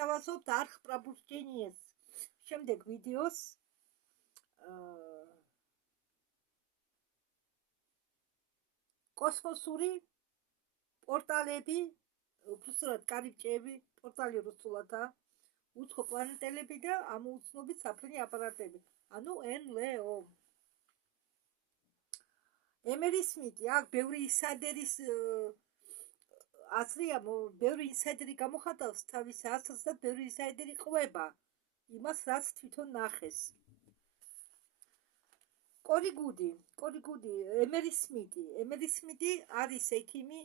ვისთავაზობთ არხ პრაბუჯდენიეს შემდეგ ვიდეოს კოსმოსური პორტალები, უბრალოდ კარიბჭეები, პორტალი რუსულადაა, უცხო პლანეტელები და ამოუცნობით საფრენი აპარატები. ანუ NLO. ემერი სმიტი, აქ ბევრი ინსაიდერის აზრია, ბევრი ინსაიდერი გამოხატავს თავის აზრს და ბევრი ინსაიდერი ყვება იმას, რაც თვითონ ნახეს. კორი გუდი, ემერი სმიტი არის ექიმი,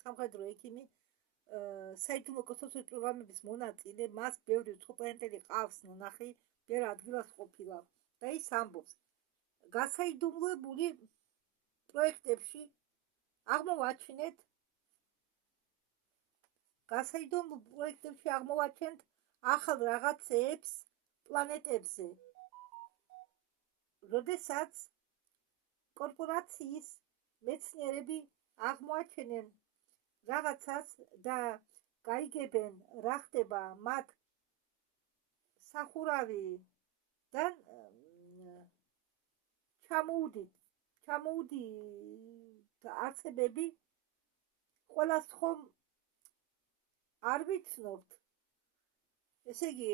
სამხედრო ექიმი, საიდუმლო კოსმოსური პროგრამების მონაწილე, მას ბევრი უცხოპლანეტელი ყავს ნახი, ბევრ ადგილას ყოფილა და ის ამბობს, გასაიდუმლოებული პროექტებში აღმოვაჩენთ ახალ რაღაცეებს პლანეტებზე, როდესაც კორპორაციის მეცნიერები აღმოაჩენენ რაღაცას და გაიგებენ რა ხდება მათ სახურავიდან ჩამოუდი არცებები, ყველას ხომ არ ვიცნობთ. ესე იგი,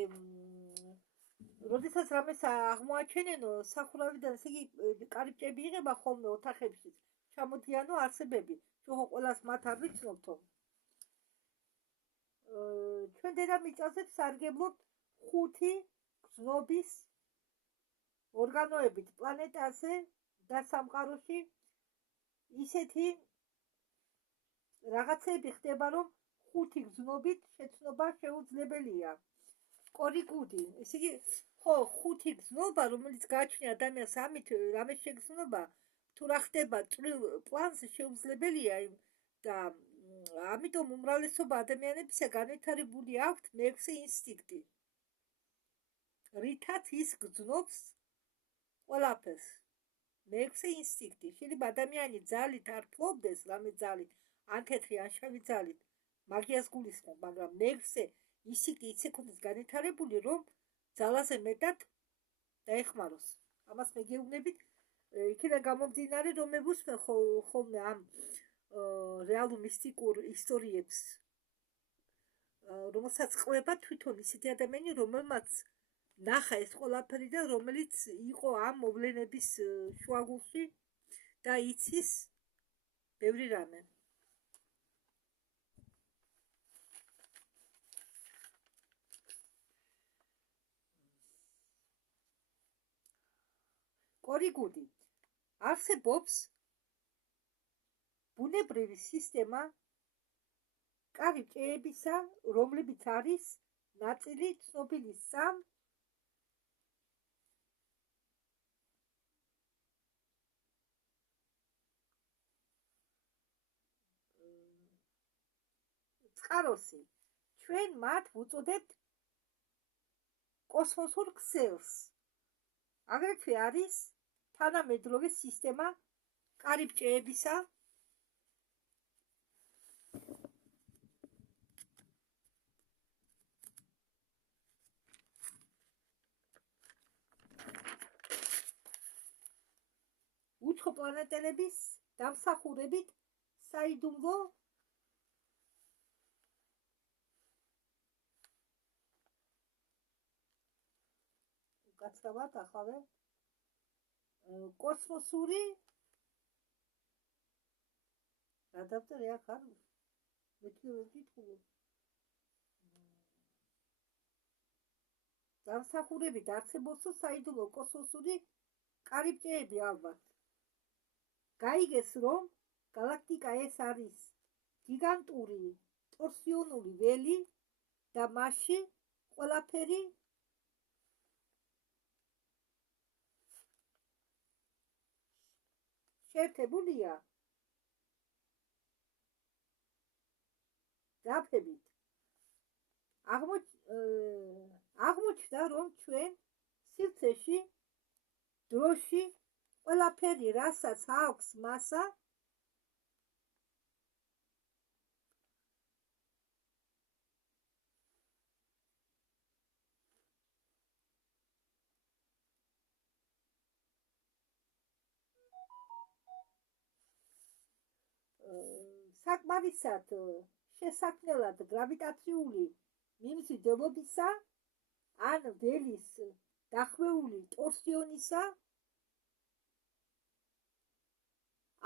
როდესაც რამეს აღმოაჩენენო სახურავიდან, ესე იგი, კარიბჭეები იღება ხოლმე ოთახებში, ჩამოდიანო არსებები, ჩვენ ყველას მათ არ ვიცნობთო. ჩვენ დედამიწაზე სარგებლობთ 5 გზნობის ორგანოებით პლანეტაზე და სამყაროში ისეთი რაღაცები ხდება, რომ 5 გზნობით შეცნობა შეუძლებელია. კორი გუდი, ესე იგი, ხო, 5 გზნობა, რომელიც გააჩნია ადამიანს ამით რამეს შეგრძნობა, თუ რა ხდება წვრილ პლანზე შეუძლებელია და ამიტომ უმრავლესობა ადამიანებისა განვითარებული აქვთ მეექვსე ინსტინქტი, რითაც ის გრძნობს ყველაფერს. მეექვსე ინსტინქტი. შეიძლება ადამიანი ძალით არ ფლობდეს, რამე ძალით, ან თეთრი, ან შავი ძალით, მაგიას გულისხმობ, მაგრამ მეექვსე ინსტინქტი ისე ქონდეს განვითარებული, რომ ძალაზე მეტად დაეხმაროს. ამას მეგეუბნებით, იქიდან გამომდინარე, რომ მე ვუსმენ ხოლმე ამ რეალურ მისტიკურ ისტორიებს, რომელსაც ყვება თვითონ ისეთი ადამიანი, რომელმაც ნახა ეს ყველაფერი და რომელიც იყო ამ მოვლენების შუაგულში და იცის ბევრი რამე. კორი გუდი, არსებობს ბუნებრივი სისტემა კარიბჭეებისა, რომლებიც არის ნაწილი ცნობილი სამ წყაროსი. ჩვენ მათ ვუწოდებთ კოსმოსურ ქსელს. აგრეთვე არის თანამედროვე სისტემა კარიბჭეებისა, უცხო პლანეტელების დამსახურებით საიდუმლო გაცრავად ახალე კოსმოსური რა დავწერე აქ არ ვიკითხულობ დამსახურებით არსებობს საიდუმლო კოსმოსური კარიბჭეები ალბათ. გაიგეს, რომ გალაქტიკა ეს არის გიგანტური ტორსიონული ველი და მასში ყველაფერი შეერთებულია ძაფებით. აღმოჩნდა, რომ ჩვენ სივრცეში, დროში, ყველაფერი, რასაც აქვს მასა, საკმარისად შესაქმნელად გრავიტაციული მიმზიდველობისა ან ველის დახვეული ტორსიონისა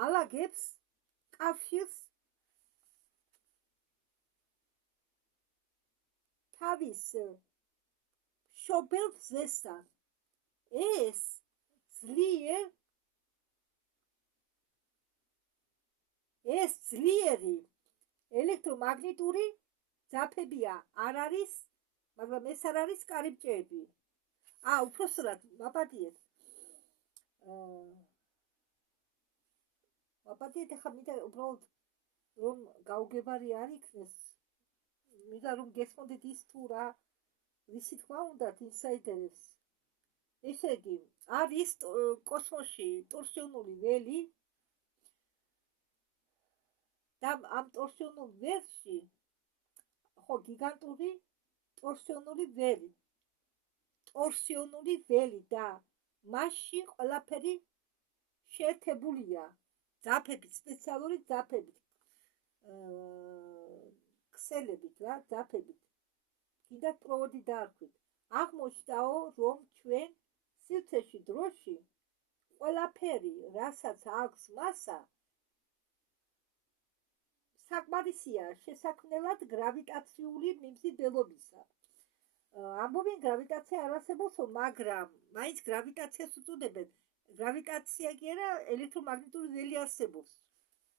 ალაგებს კავშირს თავის მშობელ მზესთან. ეს ძლიერი ელექტრომაგნიტური ძაფებია არ არის, მაგრამ ეს არ არის კარიბჭეები. უпроსტად მაპატიეთ. ახლა მინდა უბრალოდ რომ გაუგებარი არ იქნეს. მინდა რომ გესმოდეთ ის თუ რა ვისი თქმა უნდათ ინსაიდერებს. ესე იგი, არის კოსმოსში ტორსიონული ველი და ამ ტორსიონულ ველში გიგანტური ტორსიონული ველი და მასში ყველაფერი შეერთებულია ძაფებით, სპეციალური ძაფებით, ქსელებით რა, ძაფებით. კიდევ პროვოდი დაარქვით. აღმოჩნდაო, რომ ჩვენ სივრცეში დროში ყველაფერი, რასაც აქვს მასა, საკმარისია შესაქმნელად გრავიტაციული მიმზიდველობისა. ამბობენ გრავიტაცია არ არსებობს, მაგრამ მაინც გრავიტაციას უწოდებენ. გრავიტაცია კი არა, ელექტრომაგნიტური ველი არსებობს,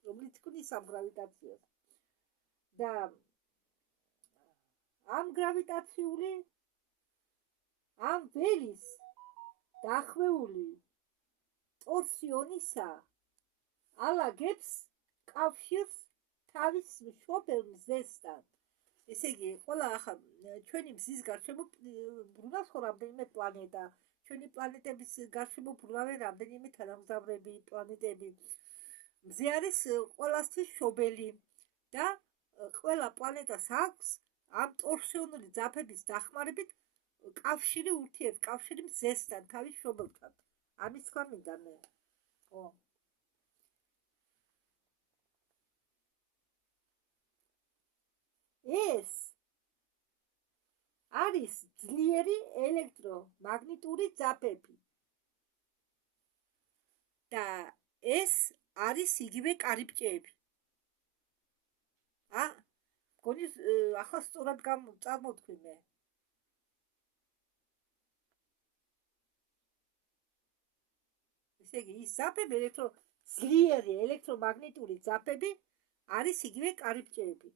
რომელიც ქმნის ამ გრავიტაციას. და ამ გრავიტაციული ამ ველის დახვეული ტორსიონისა ალაგებს კავშირს თავის მშობელ მზესთან. ესე იგი, ყველა ახლა ჩვენი მზის გარშემო ბრუნავს რამდენიმე პლანეტა. ჩვენი პლანეტების გარშემო ბრუნავენ რამდენიმე თანამგზავრები, პლანეტები. მზე არის ყველასთვის მშობელი და ყველა პლანეტას აქვს ამ ტორსიონული ძაფების დახმარებით კავშირი, ურთიერთკავშირი მზესთან, თავის მშობელთან. ამის თქვა მინდა მე. ეს არის ძლიერი ელექტრომაგნიტური ძაფები და ეს არის იგივე კარიბჭეები. მგონი ახლა სწორად წარმოვთქვი მე. ესე იგი, ის ძაფები, ძლიერი ელექტრომაგნიტური ძაფები არის იგივე კარიბჭეები.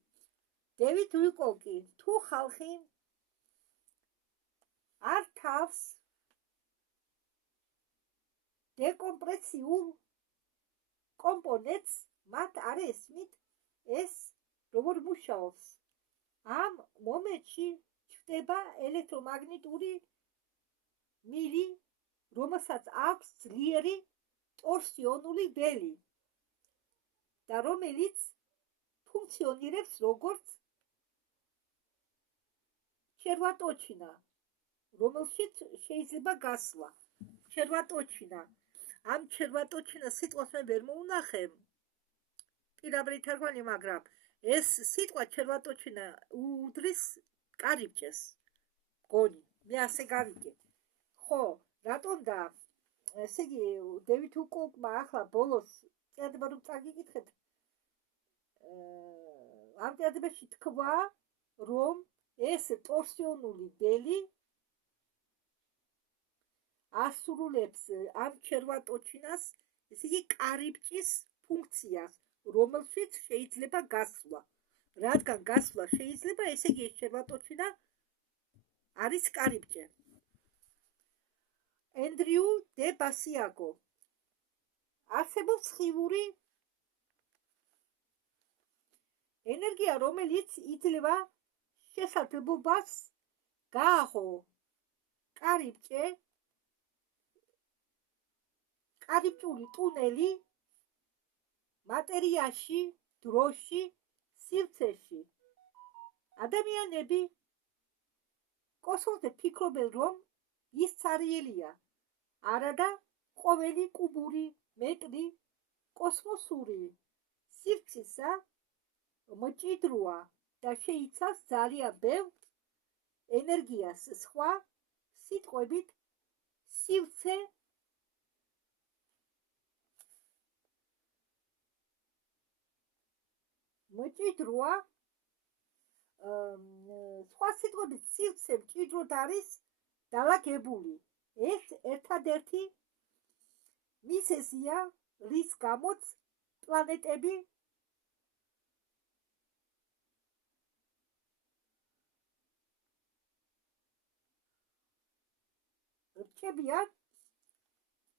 დევიდ უიკოკი, თუ ხალხი არ თავს დეკომპრესიულ კომპონენტს, მათ არ ესმით ეს როგორ მუშაობს. ამ მომენტში ჩნდება ელექტრომაგნიტური მილი, რომელსაც აქვს ძლიერი ტორსიონული ველი და რომელიც ფუნქციონირებს როგორც ჩერვატოჩინა, რომელშიც შეიძლება გასვლა. ჩერვატოჩინა. ამ ჩერვატოჩინას სიტყვას მე ვერ მოუნახე პირაბრი თარგმანი, მაგრამ ეს სიტყვა ჩერვატოჩინა უდრის კარიბჭეს. მგონი, მე ასე გავიგე. ხო, რატომ და ესე იგი, დევიდ უიკოკმა ახლა ბოლოს წერდება რომ წაგიკითხეთ. ამ წერდებაში თქვა, რომ ეს ტორსიონული ველი ასრულებს ამ ჩერვატოჩინას, ესე იგი, კარიბჭის ფუნქციას, რომელშიც შეიძლება გასვლა. რადგან გასვლა შეიძლება, ესე იგი, ეს ჩერვატოჩინა არის კარიბჭე. ენდრიუ დე ბასიაგო. არსებობს ხივური ენერგია, რომელიც იძლევა შესაძლებლობას გააღო კარიბჭული ტუნელი მატერიაში, დროში, სივრცეში. ადამიანები კოსმოსზე ფიქრობენ, რომ ის ცარიელია, არადა ყოველი კუბური მეტრი კოსმოსური სივრცისა მჭიდროა და შეიცავს ძალიან ბევრ ენერგიას. სხვა სიტყვებით, სივრცე მჭიდროა, სხვა სიტყვებით, სივრცე მჭიდროდ არის დალაგებული. ეს ერთადერთი მიზეზია, რის გამოც პლანეტები რჩებიან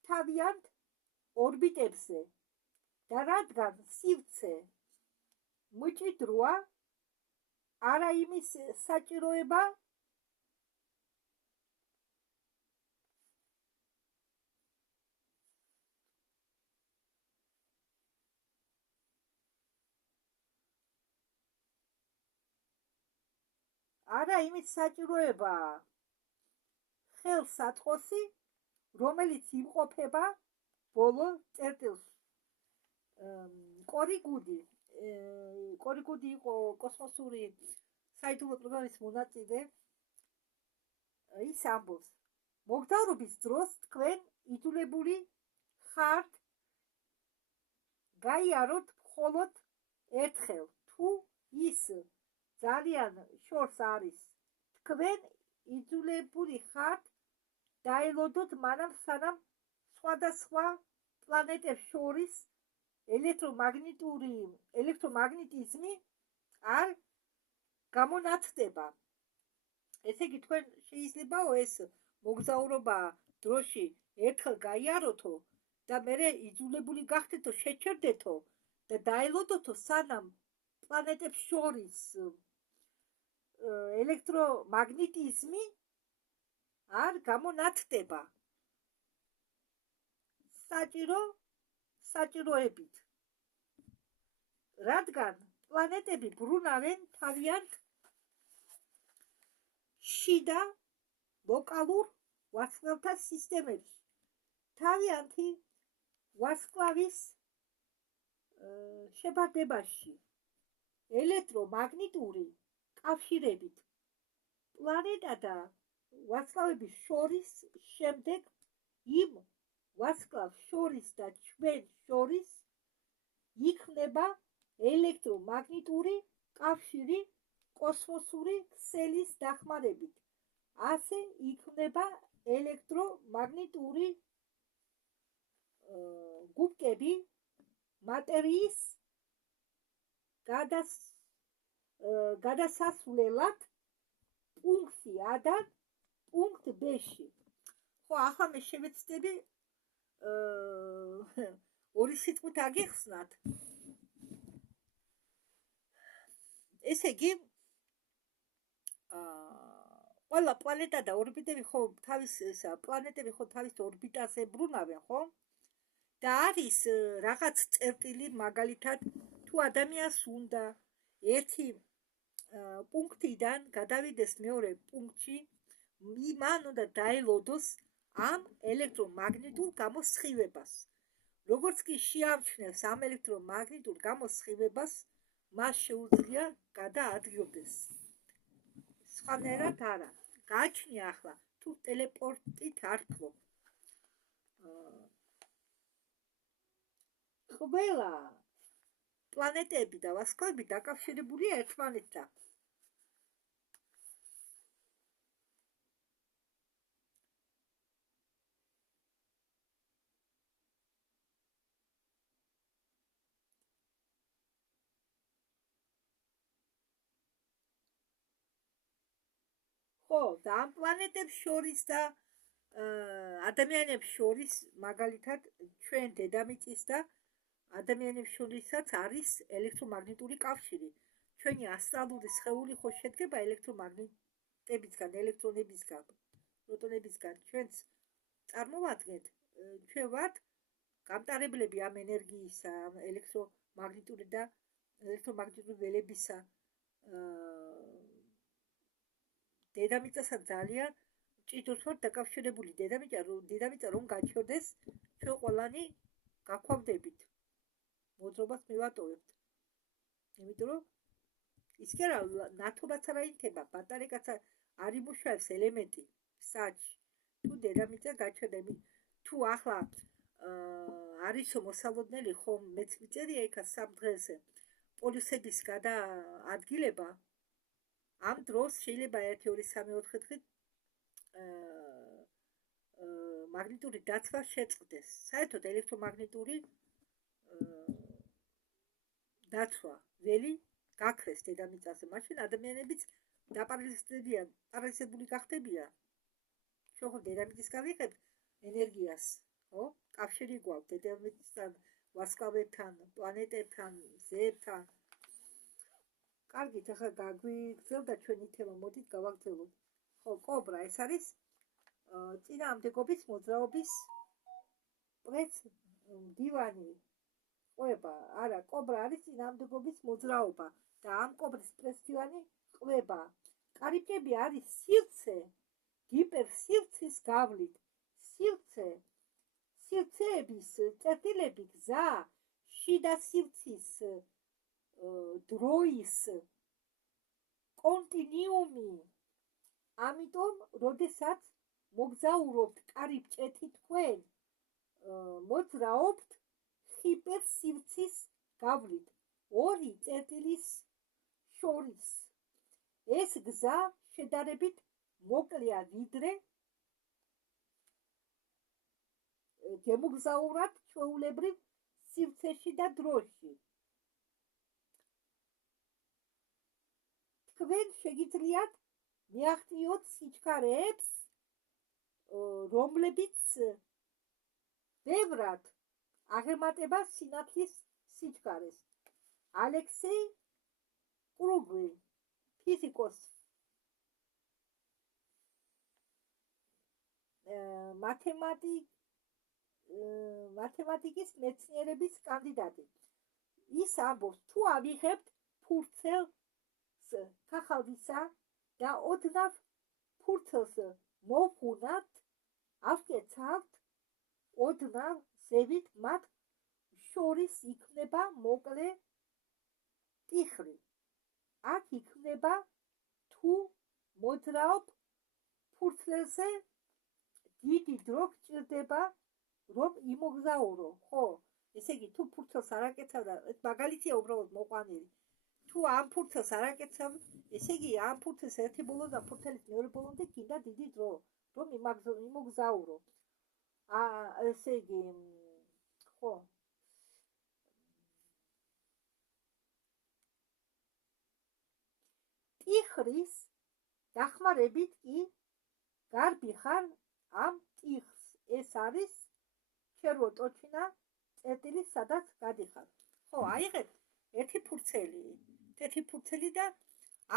თავიანთ ორბიტებზე და რადგან სივრცე მჭიდროა, არა იმის საჭიროება ხელსაწყოსი, რომელიც იმყოფება ბოლო წერტილში. კორიგუდი იყო კოსმოსური საიდუმლო პროგრამის მონაწილე. ის ამბობს, მოგზაურობის დროს თქვენ იძულებული ხართ გაიაროთ მხოლოდ ერთხელ. თუ ის ძალიან შორს არის, თქვენ იძულებული ხართ დაელოდოთ მანამ, სანამ სხვადასხვა პლანეტებს შორის ელექტრომაგნიტიზმი არ გამონათდება. ესე იგი, თქვენ შეიძლებაო ეს მოგზაურობა დროში ერთხელ გაიაროთო და მერე იძულებული გახდეთო, შეჩერდეთო და დაელოდოთო, სანამ პლანეტებს შორის ელექტრომაგნიტიზმი არ გამონათდება საჭიროებით. რადგან პლანეტები ბრუნავენ თავიანთ შიდა ლოკალურ ვარსკვლავთა სისტემებში. თავიანთი ვარსკვლავის შებარდებაში ელექტრომაგნიტური კავშირებით პლანეტა და ვარსკვლავების შორის, შემდეგ იმ ვარსკვლავს შორის და ჩვენ შორის იქნება ელექტრომაგნიტური კავშირი კოსმოსური ქსელის დახმარებით. ასე იქნება ელექტრომაგნიტური გუბკები მატერიის გადასასვლელად პუნქტი A-დან პუნქტ B-ში. ხო, ახლა მე შევეცდები ორი სიტყვით აგეხსნათ. ესე იგი, ყველა პლანეტა და ორბიტები ხო პლანეტები ხო თავის ორბიტაზე ბრუნავენ, ხო? და არის რაღაც წერტილი, მაგალითად, თუ ადამიანს უნდა ერთი პუნქტიდან გადავიდეს მეორე პუნქტში, მან უნდა დაელოდოს ამ ელექტრომაგნიტურ გამოსხივებას. როგორც კი შეამჩნევს ამ ელექტრომაგნიტურ გამოსხივებას, მას შეუძლია გადაადგილდეს. სხვანაირად არა. გააჩნია ახლა, თუ ტელეპორტით არ ფლობ. ყველა პლანეტები და ვარსკვლავები დაკავშირებულია ერთმანეთთან. ხო, და ამ პლანეტებს შორის და ადამიანებს შორის, მაგალითად, ჩვენ დედამიწის და ადამიანებს შორისაც არის ელექტრომაგნიტური კავშირი. ჩვენი ასტრალური სხეული ხო შედგება ელექტრომაგნიტებისგან, ელექტრონებისგან, პროტონებისგან. ჩვენც წარმოვადგენთ, ჩვენ ვართ გამტარებლები ამ ენერგიისა, ამ ელექტრომაგნიტური და ელექტრომაგნიტური ველებისა. დედამიწასთან ძალიან მჭიდროდ ვართ დაკავშირებული. დედამიწა რომ გაჩერდეს, ჩვენ ყველანი გაქვავდებით. მოძრაობას მივატოვებთ. იმიტომ რომ ის კი არა ნათურაც არ აინთება, ბატარიკაც არ იმუშავებს ელემენტი საჭი. თუ დედამიწა გაჩერდა, თუ ახლა არისო მოსალოდნელი ხომ მეც მიწერია იქა 3 დღეზე პოლისების გადაადგილება, ამ დროს შეიძლება 1 2 3 4 დღით მაგნიტური დაცვა შეწყდეს. საერთოდ ელექტრომაგნიტური დაცვა ველი გაქრეს დედამიწაზე, მაშინ ადამიანებიც დაპარალიზებული გახდებიან. შეხო დედამიწისგან ვიღებთ ენერგიას, ხო? კავშირი გვაქვს დედამიწისთან, ვარსკვლავებთან, პლანეტებთან, მზებთან. კარგით, ახლა გაგვიგრძელდა ჩვენი თემა, მოდით გავაგრძელოთ. ხო, კობრა ეს არის წინააღმდეგობის მოძრაობის პრეს მდივანი ყვება. არა, კობრა არის წინააღმდეგობის მოძრაობა და ამ კობრის პრეს მდივანი ყვება. კარიბჭეები არის სივრცე ჰიპერსივრცის გავლით. სივრცეების წერტილები გზა შიდა სივრცის დროის კონტინიუმი. ამიტომ, როდესაც მოგზაურობთ კარიბჭეთი თქვენ, მოძრაობთ ჰიპერსივრცის გავლით 2 წერტილის შორის. ეს გზა შედარებით მოკლეა ვიდრე გემოგზაურათ ჩვეულებრივ სივრცეში და დროში. თქვენ შეგიძლიათ მიაღწიოთ სიჩქარეებს, რომლებიც ბევრად აღემატება სინათლის სიჩქარეს. ალექსეი კრუგლი, ფიზიკოსი, მათემატიკის მეცნიერების კანდიდატი. ის ამბობს, თუ ავიღებთ ფურცელს ქაღალდისა და ოდნავ ფურცელს მოვხუნავთ, ავკეცავთ ოდნავ ზევით, მათ შორის იქნება მოკლე ტიხრი. აქ იქნება თუ მოძრაობ ფურცლზე დიდი დრო გჭირდება, რომ იმოგზაურო. ხო, ესე იგი, თუ ფურცელს არ აკეცავ და მაგალითია უბრალოდ მოყვანილი. თუ ამ ფურცელს არ აკეცავ, ესე იგი, ამ ფურცელს ერთი ბოლოდან ფურცელის მეორე ბოლომდე გინდა დიდი დრო, რომ იმოგზაურო. ესე იგი, ხო. ტიხრის დახმარებით კი გარბი ხარ ამ ტიხს. ეს არის ჩერვოტოჩინა წერტილი, სადაც გადიხარ. ხო, აიღეთ ერთი ფურცელი და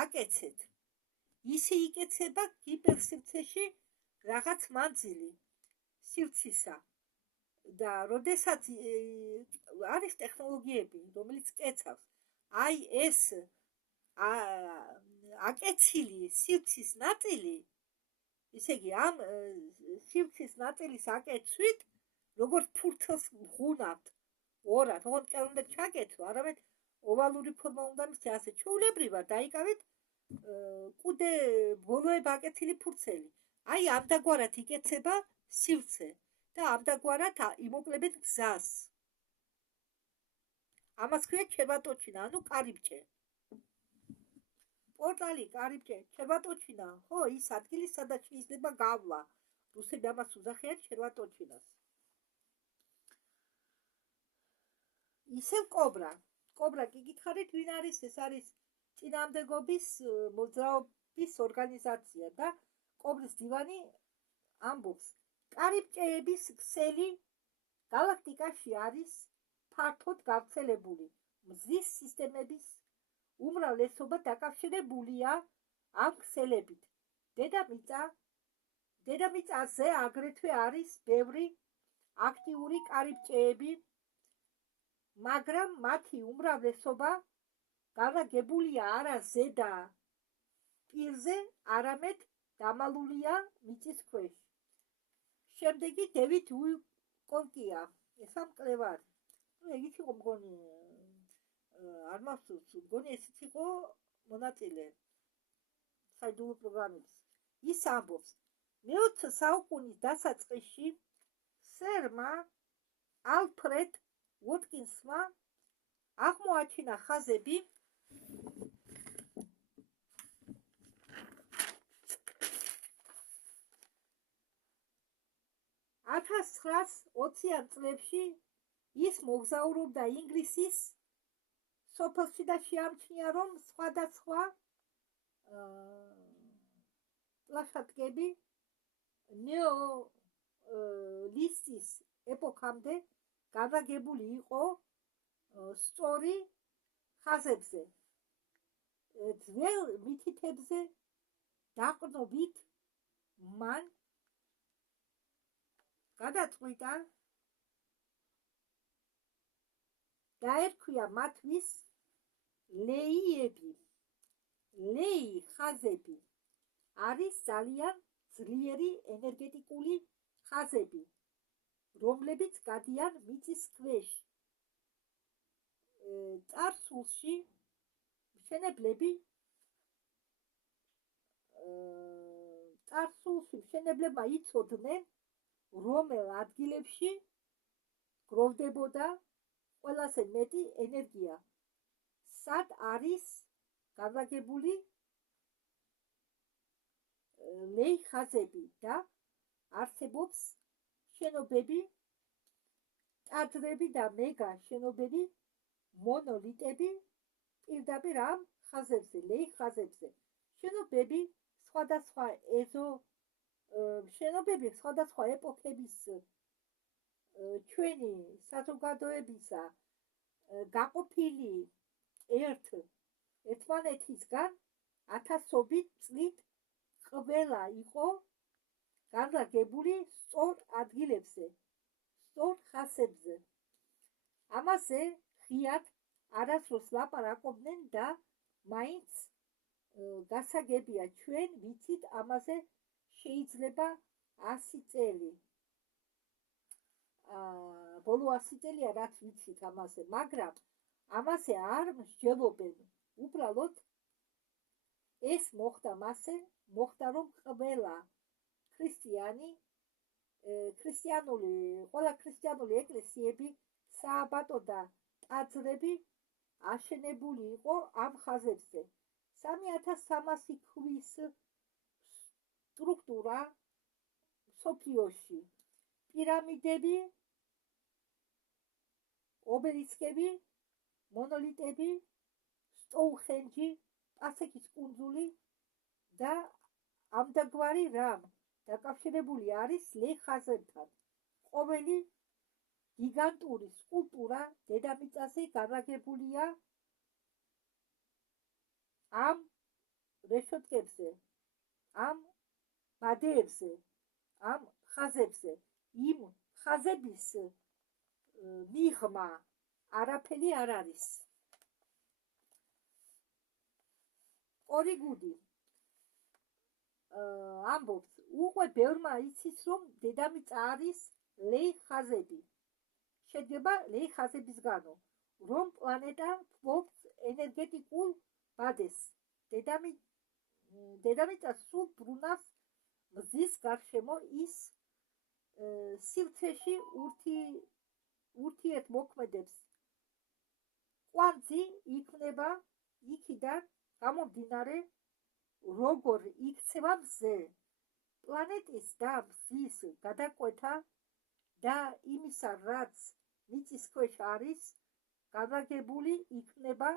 აკეცეთ. ისე იკეცება ჰიპერსივრცეში რაღაც მანძილი სივრცისა. და როდესაც არის ტექნოლოგიები, რომელიც კეცავს, აი ეს აკეცილი სივრცის ნაწილი, ისე იგი, ამ სივრცის ნაწილის აკეცვით, როგორც ფურცელს ვღუნავთ ორად, ოღონდ კი არ უნდა ჩაკეთო, არამედ ოვალური ფორმა უნდა მისცე, ასე ჩვეულებრივად დაიკავეთ კუდე ბოლოებ აკეთილი ფურცელი. აი ამდაგვარად იკეცება სივრცე და ამდაგვარად იმოკლებეთ გზას. ამას ქვია ჩერვატოჩინა, ანუ კარიბჭე. პორტალი, კარიბჭე, ჩერვატოჩინა, ხო, ის ადგილი, სადაც შეიძლება გავლა. რუსები ამას უძახიან ჩერვატოჩინას. ისევ კობრა. კობრა კი გითხარით, ვინ არის? ეს არის წინააღმდეგობის მოძრაობის ორგანიზაცია და კობრის დივანი ამბობს, კარიბჭეების ქსელი გალაქტიკაში არის ფართოდ გავრცელებული. მზის სისტემების უმრავლესობა დაკავშირებულია ამ ქსელებით. დედამიწაზე აგრეთვე არის ბევრი აქტიური კარიბჭეები, მაგრამ მათი უმრავლესობა განლაგებულია არა ზედა პირზე, არამედ დამალულია მიწის ქვეშ. შემდეგი დევიდ უილკონკია, ესა მკვლევარი. ეგით იყო მგონი არ მახსოვს, მგონი ესეც იყო მონაწილე საიდუმლო პროგრამების. ის ამბობს, მე-20 საუკუნის დასაწყისში სერმა ალფრედ ვოტკინსმა აღმოაჩინა ხაზები $1920 წლებში ის მოგზაურობდა ინგლისის სოფელში და შეამჩნია, რომ სხვადასხვა პლაშატკები ნეოლითის ეპოქამდე გადაგებული იყო სწორი ხაზებზე. ძველ მითითებზე დაყრდნობით მან გადაწყვიტა დაერქვია მათთვის ლეიები. ლეი ხაზები არის ძალიან ძლიერი ენერგეტიკული ხაზები, რომლებიც გადიან მიწის ქვეშ. წარსულში მშენებლებმა იცოდნენ, რომელ ადგილებში გროვდებოდა ყველაზე მეტი ენერგია, სად არის განლაგებული ლეი ხაზები და არსებობს შენობები, ტაძრები და მეგა შენობები, მონოლიტები პირდაპირ ამ ხაზებზე, ლეი ხაზებზე. შენობები სხვადასხვა ეპოქების ჩვენი საზოგადოებისა გაყოფილი ერთმანეთისგან ათასობით წლით ყველა იყო განლაგებული სწორ ადგილებზე, სწორ ხაზებზე. ამაზე ღიად არასდროს ლაპარაკობდნენ და მაინც გასაგებია, ჩვენ ვიცით ამაზე შეიძლება 100 წელი. ბოლო 100 წელია რაც ვიცით ამაზე, მაგრამ ამაზე არ მსჯელობენ. უბრალოდ ეს მოხდა მასე, მოხდა რომ ყველა ქრისტიანული ეკლესიები, სააბატო და ტაძრები აშენებული იყო ამ ხაზებზე. 3300 ქვის სტრუქტურა მსოფლიოში, პირამიდები, ობელისკები, მონოლიტები, სტოუნჰენჯი, პასექის კუნძული და ამდაგვარი რამ დაკავშირებული არის ლეი ხაზებთან. ყოველი გიგანტური სკულპტურა დედამიწაზე განლაგებულია ამ რეშოტკებზე, ამ ბადეებზე, ამ ხაზებზე. იმ ხაზების მიღმა არაფერი არ არის. ორიგუდი ამბობს, უკვე ბევრმა იცის, რომ დედამიწა არის ლეი ხაზები. შედგება ლეი ხაზებისგანო, რომ პლანეტა ფლობს ენერგეტიკულ ბადეს. დედამიწა სულ ბრუნავს მზის გარშემო, ის სივრცეში ურთიერთმოქმედებს. კვანძი იქმნება იქიდან გამომდინარე, როგორ იქცევა მზე. პლანეტის და მზის გადაკვეთა და იმისა, რაც მიწის ქვეშ არის განლაგებული, იქნება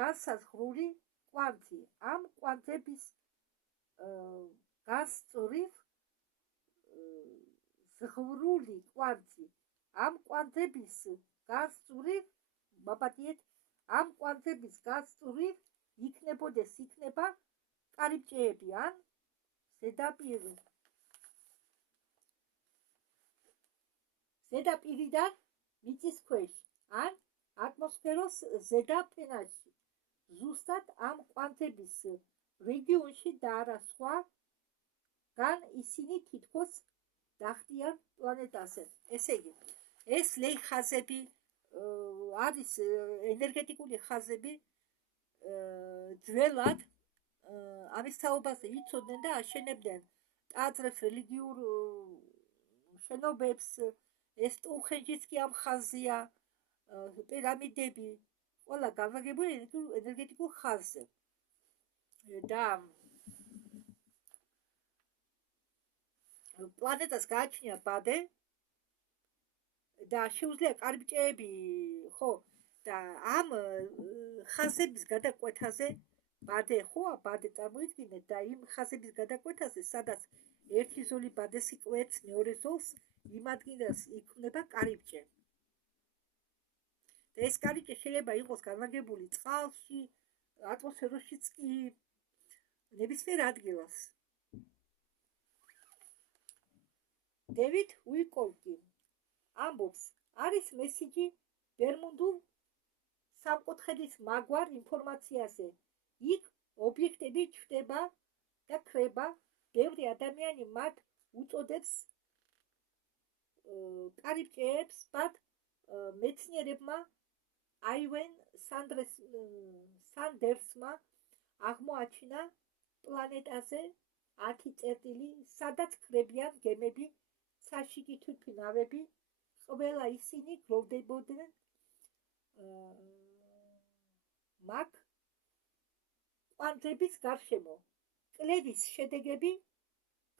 განსაზღვრული კვანძი. ამ კვანძების განსწვრივ ზღვრული კვანძი. ამ კვანძების განსწვრივ იქნება კარიბჭეები ან ზედაპირიდან მიწის ქვეშ ან ატმოსფეროს ზედა ფენაში. ზუსტად ამ კვანძების რეგიონში და არა სხვაგან ისინი თითქოს დახტიან პლანეტაზე. ესე იგი, ეს ლეი ხაზები არის ენერგეტიკული ხაზები ძველად ამის თაობაზე იცოდნენ და აშენებდნენ ტაძრებს, რელიგიურ შენობებს, ეს სტოუნჰენჯიც კი ამ ხაზია, პირამიდები, ყველა განლაგებული ენერგეტიკულ ხაზზე. და პლანეტას გააჩნია ბადე და შეუძლია კარიბჭეები, ხო, და ამ ხაზების გადაკვეთაზე ბადე, ხო, ბადე წარმოიდგინეთ და იმ ხაზების გადაკვეთაზე, სადაც ერთი ზოლი ბადეს იკვეთს მეორე ზოლს, იმ ადგილას იქმნება კარიბჭე. და ეს კარიბჭე შეიძლება იყოს განლაგებული წყალში, ატმოსფეროშიც კი, ნებისმიერ ადგილას. დევიდ უიკოლკი ამბობს, არის მესიჯი ბერმუდულ სამკუთხედის მაგვარ ინფორმაციაზე. იქ ობიექტები ჩნდება და ქრება, ბევრი ადამიანი მათ უწოდებს კარიბჭეებს, მათ მეცნიერებმა აივენ სანდერსმა აღმოაჩინა პლანეტაზე 10 წერტილი, სადაც ქრებიან გემები, საშიკი თვითმფრინავები, ყველა ისინი გროვდებოდნენ მაგ კვანძების გარშემო. კვლევის შედეგები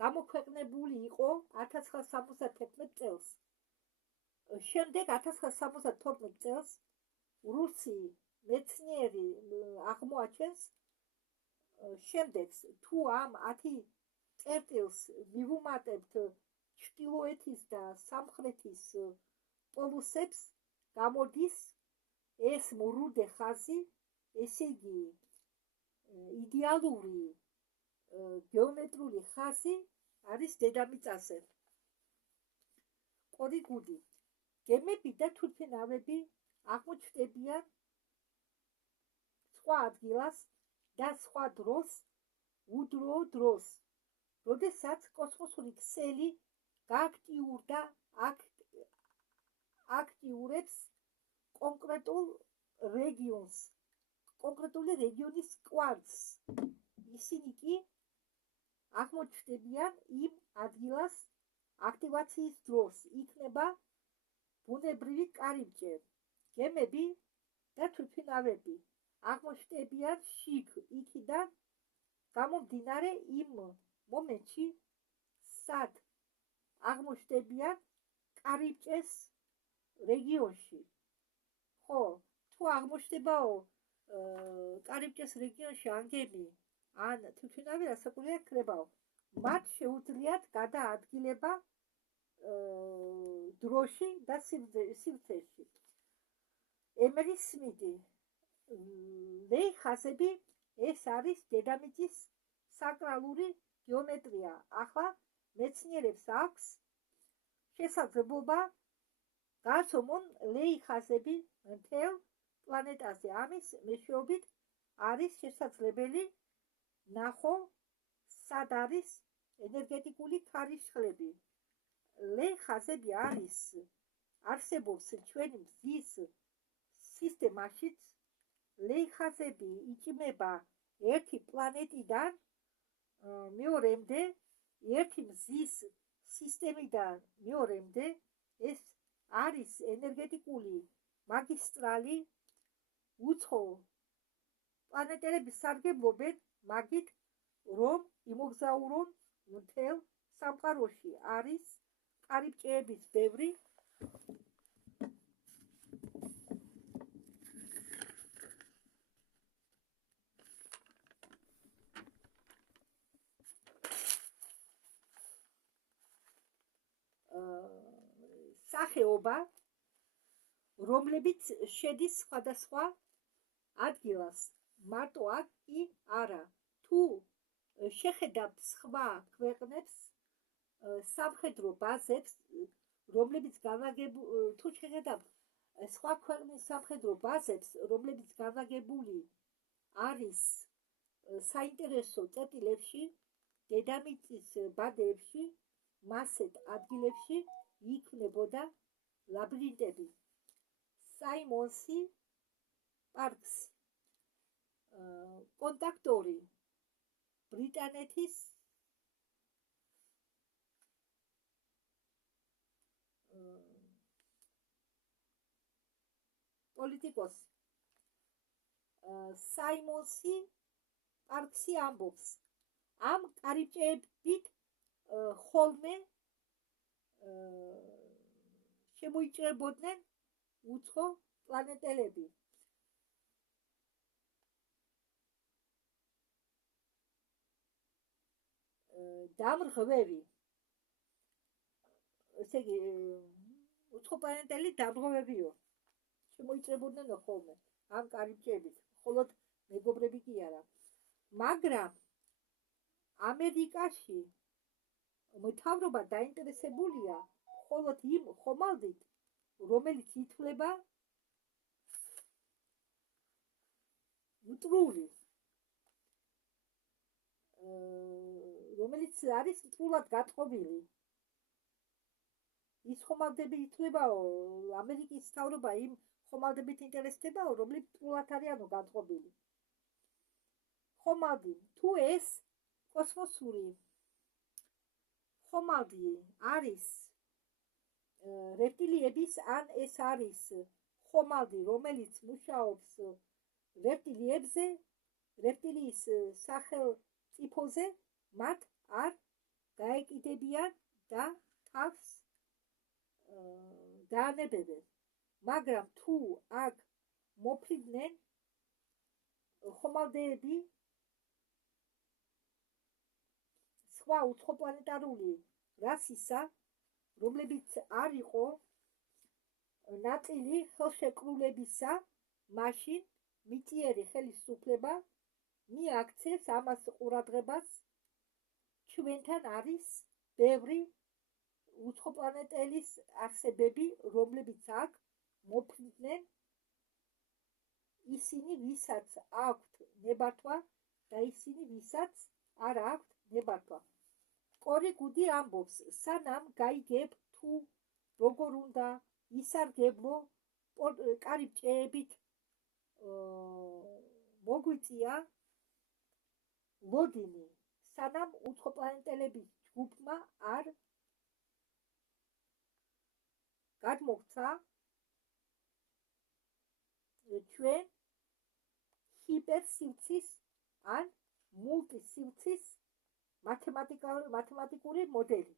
გამოქვეყნებული იყო 1971 წელს. შემდეგ 1972 წელს რუსი მეცნიერი აღმოაჩენს შემდეგს, თუ ამ 10 წერტილს მივუმატებთ ჩრდილოეთის და სამხრეთის პოლუსებს, გამოდის ეს მრუდე ხაზი, ესე იგი იდეალური გეომეტრიული ხაზი არის დედამიწაზე. კორიგული. გემები და თვითმფრინავები აღმოჩნდებიან სხვა ადგილას და სხვა დროს, უდროო დროს, როდესაც კოსმოსური ქსელი აქტიურებს კონკრეტულ რეგიონს, კონკრეტული რეგიონის კვანძს. ისინი კი აღმოჩნდებიან იმ ადგილას აქტივაციის დროს, იქნება ბუნებრივი კარიბჭე. გემები და თვითმფრინავები აღმოჩნდებიან შიგ იქიდან გამომდინარე იმ მომენტში, სად აღმოჩნდებიან კარიბჭეს რეგიონში. ხო, თუ აღმოჩნდებაო კარიბჭეს რეგიონში ან გემი, ან თვითმფრინავი, რასაკვირველია ქრებაო, მათ შეუძლიათ გადაადგილება დროში და სივრცეში. ემერი სმიტი. ლეი ხაზები, ეს არის დედამიწის საკრალური გეომეტრია. ახლა მეცნიერებს აქვს შესაძლებლობა გასცემონ ლეი ხაზები მთელ პლანეტაზე. ამის მეშვეობით არის შესაძლებელი ნახო, სად არის ენერგეტიკული ქარიშხლები. ლეი ხაზები არსებობს ჩვენი მზის სისტემაშიც. ლეი ხაზები იჭმება ერთი პლანეტიდან მეორემდე, ერთი მზის სისტემიდან მეორემდე. ეს არის ენერგეტიკული მაგისტრალი. უცხო პლანეტები სარგებლობენ მაგით, რომ იმოგზაურონ მთელ სამყაროში. არის კარიბჭეების ბევრი. სახეობა, რომლებიც შედის სხვადასხვა ადგილას, მარტო აქ კი არა. თუ შეხედავთ სხვა ქვეყნებს, სამხედრო ბაზებს, რომლებიც თუ შეხედავთ სხვა ქვეყნის სამხედრო ბაზებს, რომლებიც განლაგებული არის საინტერესო წერტილებში, დედამიწის ბადეებში, მასეთ ადგილებში, იქმნებოდა ლაბირინტები, საიმონსი, პარკსი, კონტაქტორი, ბრიტანეთის პოლიტიკოსი, საიმონსი, პარკსი ამბობს, ამ კარიბჭეებით ხოლმე შემოიჭრებოდნენ უცხო პლანეტელები. დამრღვევი, ესე იგი, უცხო პლანეტელი დამრღვევებიო. შემოიჭრებოდნენ ხოლმე ამ კარიბჭეებით, მხოლოდ მეგობრები კი არა. მაგრამ ამერიკაში მთავრობა დაინტერესებულია მხოლოდ იმ ხომალდით, რომელიც ითვლება მტრული, რომელიც არის მტრულად გათხოვილი. ის ხომალდები ითვლებაო, ამერიკის მთავრობა იმ ხომალდებით ინტერესდებაო, რომლებიც მტრულად არიანო გათხოვილი. ხომალდი, თუ ეს კოსმოსური ხომალდი არის რეპტილიების, ან ეს არის ხომალდი, რომელიც მუშაობს რეპტილიებზე, რეპტილიის სახელმწიფოზე, მათ არ გაეკიდებიან და თავს დაანებებენ. მაგრამ თუ აქ მოფრინდნენ ხომალდეები, სხვა უცხოპლანეტარული რასისა, რომლებიც არ იყო ნაწილი ხელშეკრულებისა, მაშინ მიწიერი ხელისუფლება მიაქცევს ამას ყურადღებას. ჩვენთან არის ბევრი უცხოპლანეტელის არსებები, რომლებიც აქ მოფრინდნენ, ისინი ვისაც აქვთ ნებართვა და ისინი ვისაც არ აქვთ ნებართვა. კორი გუდი ამბობს, სანამ გაიგებ თუ როგორ უნდა ისარგებლო კარიბჭეებით მოგვიწია ლოდინი, სანამ უცხოპლანეტელების ჯგუფმა არ გადმოღცა ჩვენ ჰიპერსილცის ან მულტისილცის მათემატიკური მოდელი.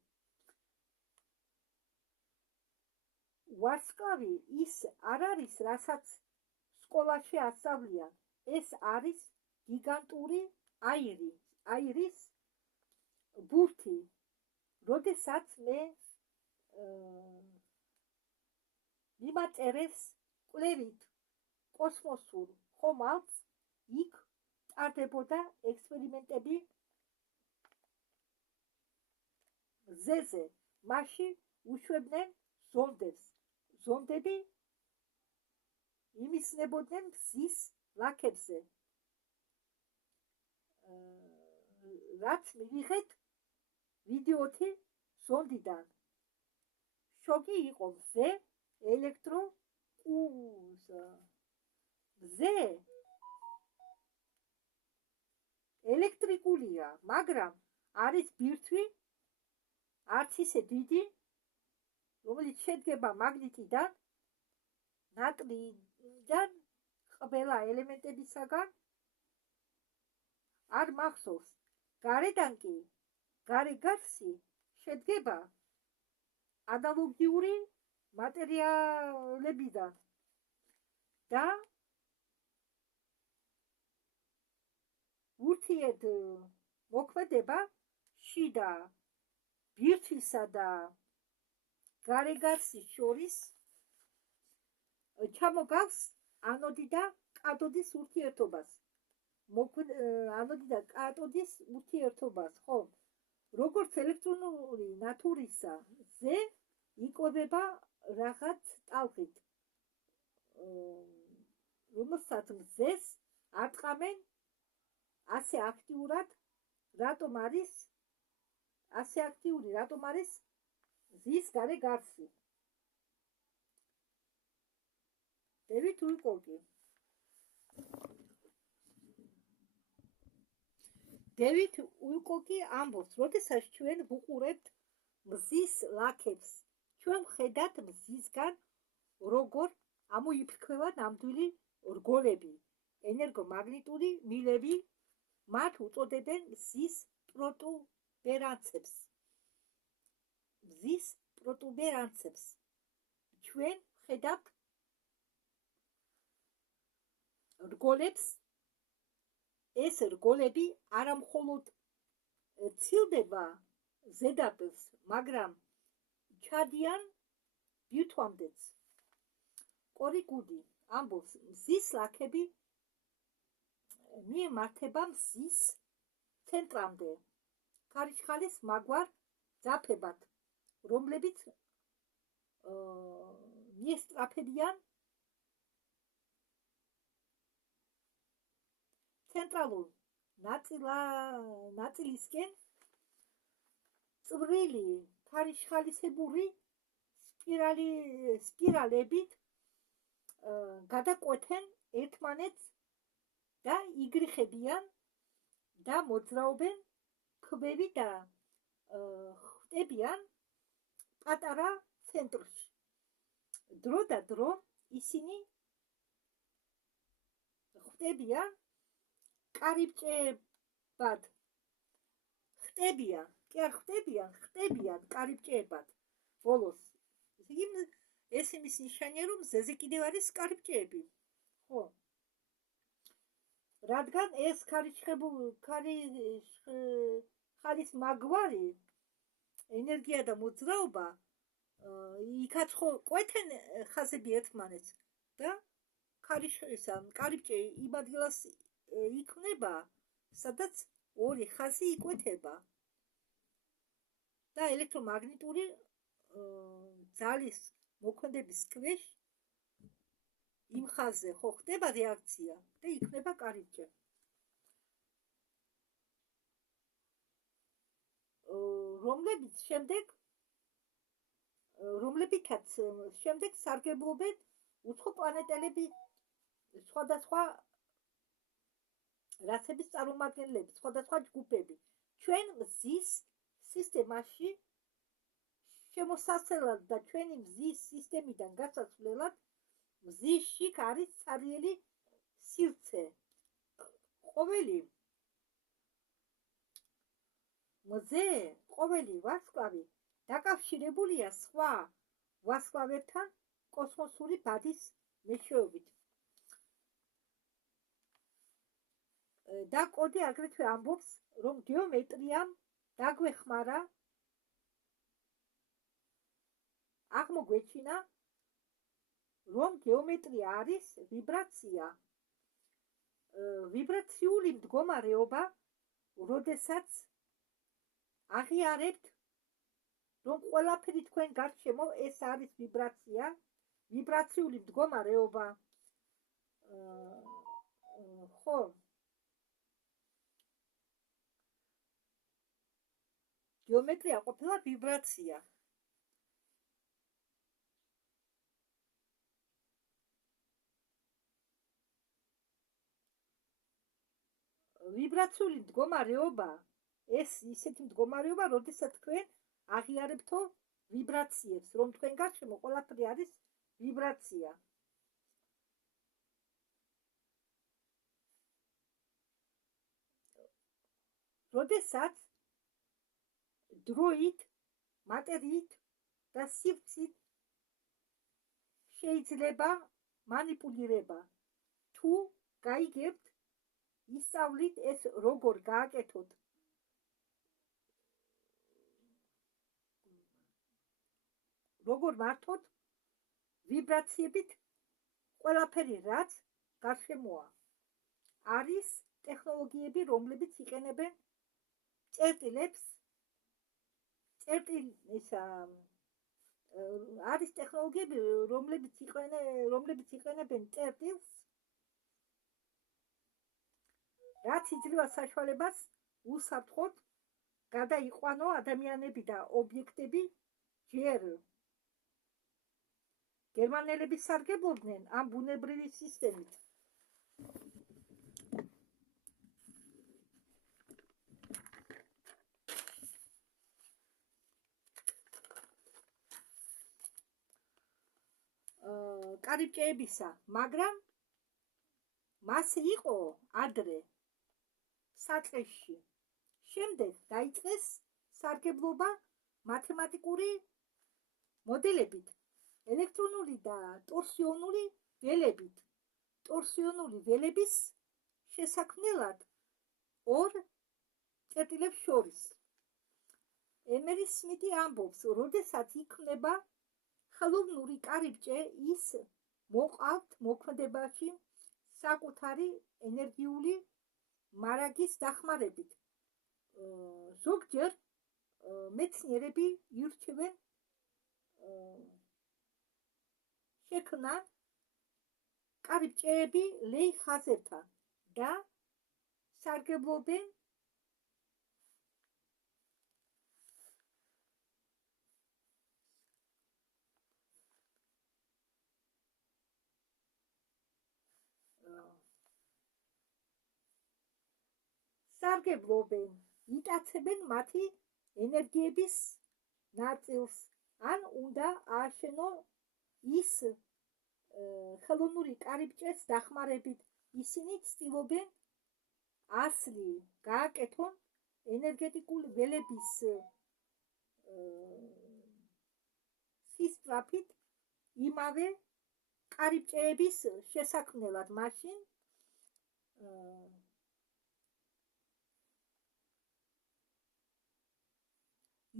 ვარსკვლავი ის არ არის, რასაც სკოლაში ასწავლიან. ეს არის გიგანტური აირის ბურთი. როდესაც მე მიმაწერეს კვლევით კოსმოსურ ხომალდს, იქ ტარდებოდა ექსპერიმენტები მზეზე. მაშინ უშვებდნენ ზონდებს. ზონდები იმისნებოდნენ მზის ლაქებზე. რაც მივიღეთ ვიდეოთი ზონდიდან. შოკი იყო მზე მზე ელექტრიკულია, მაგრამ არის ბირთვი, არც ისე დიდი, რომელიც შედგება მაგნიტიდან, ნატრიიდან, ყველა ელემენტებისაგან. არ მახსოვს. გარედან კი, გარეგარსი შედგება ანალოგიური მატერიალებიდან და ურთიერთ მოქმედება შიდა ბირთვისა და გარეგარსის შორის ჩამოგავს ანოდი და კათოდის ურთიერთობას. ანოდი და კათოდის ურთიერთობას, ხო? როგორც ელექტრონული ნათურისა ზე იკვებება რაღაც ტალღით, რომელსაც მზეს არტყამენ ასე აქტიურად, რატომ არის მზის გარეგარსი. დევიდ უილკოკი. დევიდ უილკოკი ამბობს, როდესაც ჩვენ ვუყურებთ მზის ლაქებს, ჩვენ ვხედავთ მზისგან როგორ ამოიფრქვევა ნამდვილი რგოლები, ენერგომაგნიტური მილები, მათ უწოდებენ მზის პროტუბერანცებს. მზის პროტუბერანცებს. ჩვენ ვხედავთ რგოლებს, ეს რგოლები არა მხოლოდ ცილდება ზედაპირს, მაგრამ ჩადიან ბირთვამდეც. კორიგუდი ამბობს, მზის ლაქები მიემართება მზის ცენტრამდე, ქარიშხალის მაგვარ ძაფებად, რომლებიც მიესწრაფებიან ცენტრალურ ნაწილისკენ წვრილი ქარიშხალისებური სპირალებით გადაკვეთენ ერთმანეთს და იგრიხებიან და მოძრაობენ ქვევი და ხვდებიან პატარა ცენტრში. დრო და დრო ისინი ხვდებიან კარიბჭეებად. ხტებიან კარიბჭეებად. ბოლოს ეს იმის ნიშანია, რომ მზეზე კიდევ არის კარიბჭეები. ხო. რადგან ეს ქარიშხალის მაგვარი ენერგია და მოძრაობა იქაც ხო კვეთენ ხაზები ერთმანეთს და კარიბჭე იმ ადგილას იქნება, სადაც ორი ხაზი იკვეთება და ელექტრომაგნიტური ძალის მოქმედების ქვეშ იმ ხაზზე ხო ხდება რეაქცია და იქნება კარიბჭე. რომლებითაც შემდეგ სარგებლობენ უცხო პლანეტელები, სხვადასხვა რასების წარმომადგენლები, სხვადასხვა ჯგუფები. ჩვენ მზის სისტემაში შემოსასვლელად და ჩვენი მზის სისტემიდან გასასვლელად მზის შიგ არის ცარიელი სივრცე. ყოველი ვარსკვლავი დაკავშირებულია სხვა ვარსკვლავებთან კოსმოსური ბადის მეშვეობით. და კოდი აგრეთვე ამბობს, რომ გეომეტრიამ დაგვეხმარა აღმოგვეჩინა, რომ გეომეტრია არის ვიბრაცია. ვიბრაციული მდგომარეობა, როდესაც აღიარებთ, რომ ყველაფერი თქვენ გარშემო ეს არის ვიბრაცია, ვიბრაციული მდგომარეობა. ხო. გეომეტრია ყოფილა ვიბრაცია. ვიბრაციული მდგომარეობა ეს ისეთი მდგომარეობა, როდესაც თქვენ აღიარებთო ვიბრაციებს, რომ თქვენ გარშემო ყველაფერი არის ვიბრაცია. როდესაც დროით, მატერიით და სივრცით შეიძლება მანიპულირება. თუ გაიგებთ, ისწავლით ეს როგორ გააკეთოთ. როგორ მართოთ ვიბრაციებით ყველაფერი, რაც გარშემოა. არის ტექნოლოგიები, რომლებიც იყენებენ წერტილებს, არის ტექნოლოგიები, რომლებიც იყენებენ წერტილს, რაც იძლევა საშუალებას უსაფრთხოდ გადაიყვანო ადამიანები და ობიექტები ჯერ გერმანელები სარგებლობდნენ ამ ბუნებრივი სისტემით. კარიბჭეებისა, მაგრამ მას იყო ადრე საწყისში. შემდეგ დაიწყეს სარგებლობა მათემატიკური მოდელებით, ელექტრონული და ტორსიონული ველებით. ტორსიონული ველების შესაქმნელად ორ წერტილებს შორის. ემერი სმიტი ამბობს, როდესაც იქმნება ხელოვნური კარიბჭე, ის მოყავთ მოქმედებაში საკუთარი ენერგიული მარაგის დახმარებით. ზოგჯერ მეცნიერები ირჩევენ შექმნან კარიბჭეები ლეი ხაზებთან და სარგებლობენ იტაცებენ მათი ენერგიების ნაწილს, ან უნდა ააშენო ის ხელოვნური კარიბჭეს დახმარებით. ისინი ცდილობენ ასლი გააკეთონ ენერგეტიკული ველების სისწრაფით იმავე კარიბჭეების შესაქმნელად. მაშინ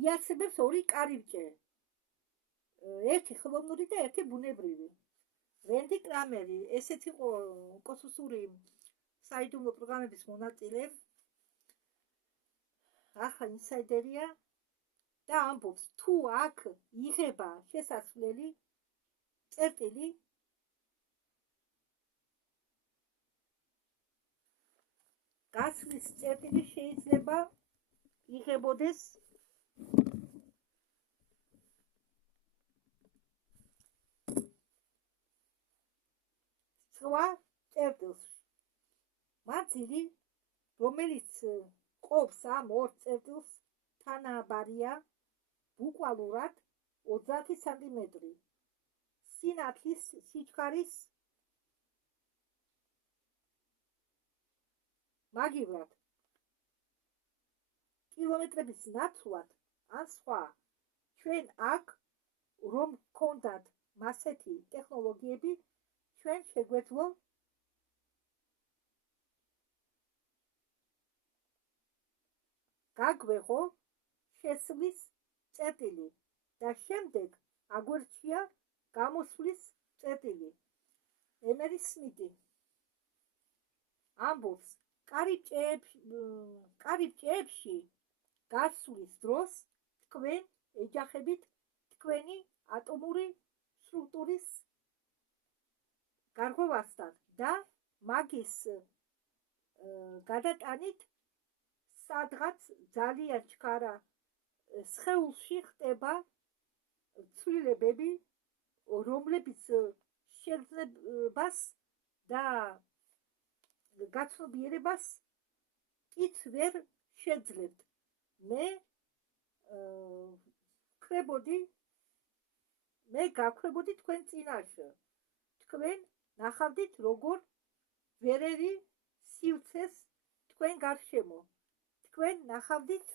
იარსებებს ორი კარიბჭე, ერთი ხელოვნური და ერთი ბუნებრივი. რენდი კრამერი, ესეც იყო კოსმოსური საიდუმლო პროგრამების მონაწილე, ახლა ინსაიდერია და ამბობს, თუ აქ იღება შესასვლელი წერტილი, გასვლის წერტილი შეიძლება იღებოდეს სხვა წერტილს. მანძილი, რომელიც ყოფს ამ ორ წერტილს, თანაბარია ბუკვალურად 30 სანტიმეტრი. სინათლის სიჩქარის მაგივრად კილომეტრების ნაცვლად ან სხვა. ჩვენ აქ რომ გქონდათ მასეთი ტექნოლოგიები, ჩვენ შეგვეძლო გაგვეღო შესვლის წერტილი და შემდეგ აგვერჩია გამოსვლის წერტილი. ემერი სმიტი ამბობს, კარიბჭეებში გასვლის დროს თქვენ ეჯახებით თქვენი ატომური სტრუქტურის გარღვევასთან და მაგის გადატანით სადღაც ძალიან ჩქარა სხეულში ხდება ცვლილებები, რომლებიც შეგრძნებას და გაცნობიერებას კიც ვერ შეძლებთ. მე გაქვრებოდი თქვენ წინაშე. თქვენ ნახავდით, როგორ ვერევი სივცეს თქვენ გარშემო. თქვენ ნახავდით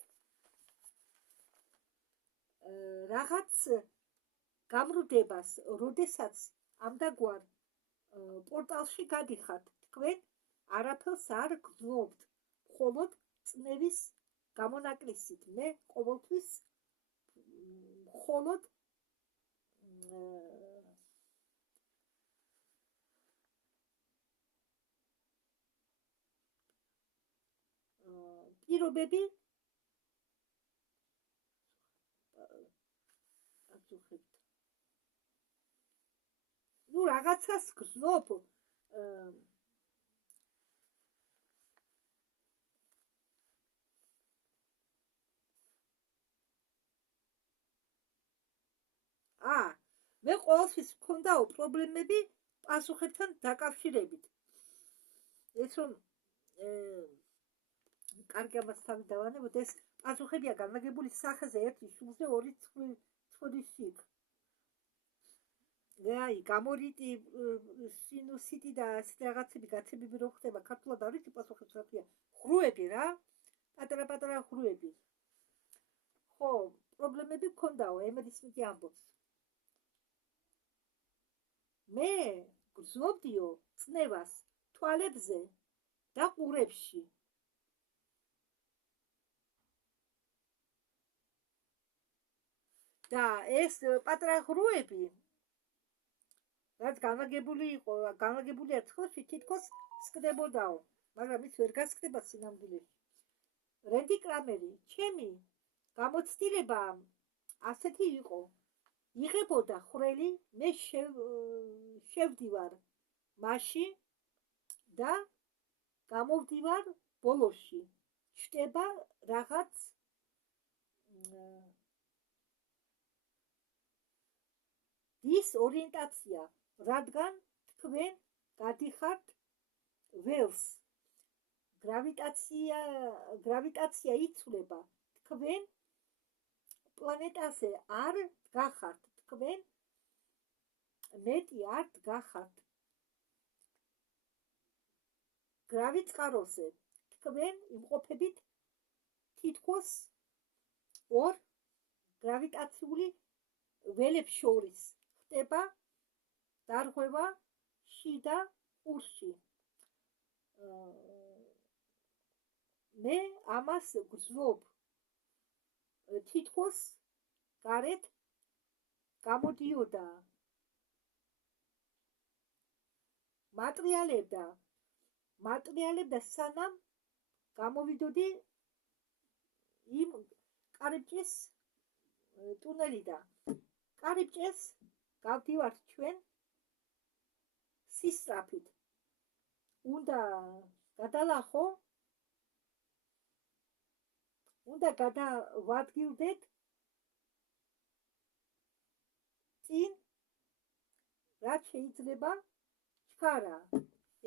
რაღაც გამრუდებას, როდესაც ამდაგვარ პორტალში გადიხართ. თქვენ არაფერს არ გრძნობთ, მხოლოდ წნევის გამონაკლისით. მე ყოველთვის მხოლოდ პირობები ნუ რაღაცას გრძნობ, მე ყოველთვის მქონდაო პრობლემები პასუხებთან დაკავშირებით. ეს რომ კარგი ამას თავი დავანებოთ, ეს პასუხებია განლაგებული სახეზე ერთი შუბლზე ორი ცხვრის შიგ. აი, გამორიტი სინუსიტი და ასეთი რაღაცები გაცებები რო ხდება, ქართულად არ ვიცი პასუხებს რა ქვია. ხრუები რა, პატარა-პატარა ხრუები. ხო, პრობლემები მქონდაო, ემედი სმითი ამბობს. მე გრძნობდიო წნევას თვალებზე და ყურებში. და ეს პატარა ხრუები რაც განლაგებულია ცხვირში, თითქოს სკდებოდაო, მაგრამ ის ვერ გასკდება სინამდვილეში. რენდი კრამერი, ჩემი გამოცდილება ასეთი იყო. იღებოდა ხვრელი, მე შევდივარ მასში და გამოვდივარ ბოლოში. ჩდება რაღაც დისორიენტაცია, რადგან თქვენ გადიხართ ველს. გრავიტაცია იცვლება, თქვენ პლანეტაზე არ დგახართ, თქვენ მეტი არ დგახართ. გრავიწყაროზე თქვენ იმყოფებით თითქოს ორ გრავიტაციული ველებს შორის. ხდება დარღვევა შიდა ყურში. მე ამას გრძნობ თითქოს გარეთ გამოდიოდა მატრიალებდა სანამ გამოვიდოდი იმ კარიბჭის ტუნელიდან. კარიბჭეს გავდივართ ჩვენ სისწრაფით. უნდა გადალახო, უნდა გადავადგილდეთ წინ, რაც შეიძლება ჩქარა.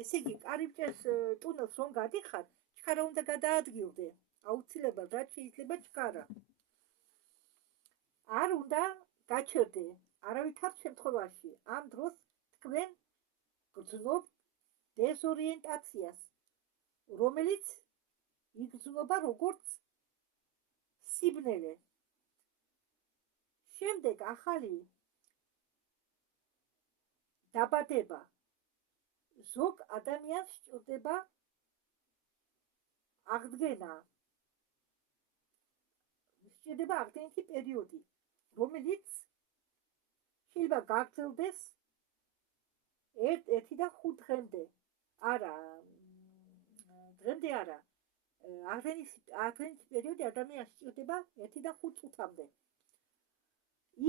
ესე იგი, კარიბჭეს ტუნელს რომ გადიხარ, ჩქარა უნდა გადაადგილდე. აუცილებლად, რაც შეიძლება ჩქარა. არ უნდა გაჩერდე არავითარ შემთხვევაში. ამ დროს თქვენ გრძნობ დეზორიენტაციას, რომელიც იგრძნობა როგორც სიბნელე. შემდეგ ახალი დაბადება. ზოგ ადამიანს სჭირდება აღდგენა. სჭირდება აღდგენითი პერიოდი, რომელიც შეიძლება გაგრძელდეს 1-5 დღემდე. არა, დღემდე არა. აღდგენითი პერიოდი ადამიანს სჭირდება 1-5 წუთამდე.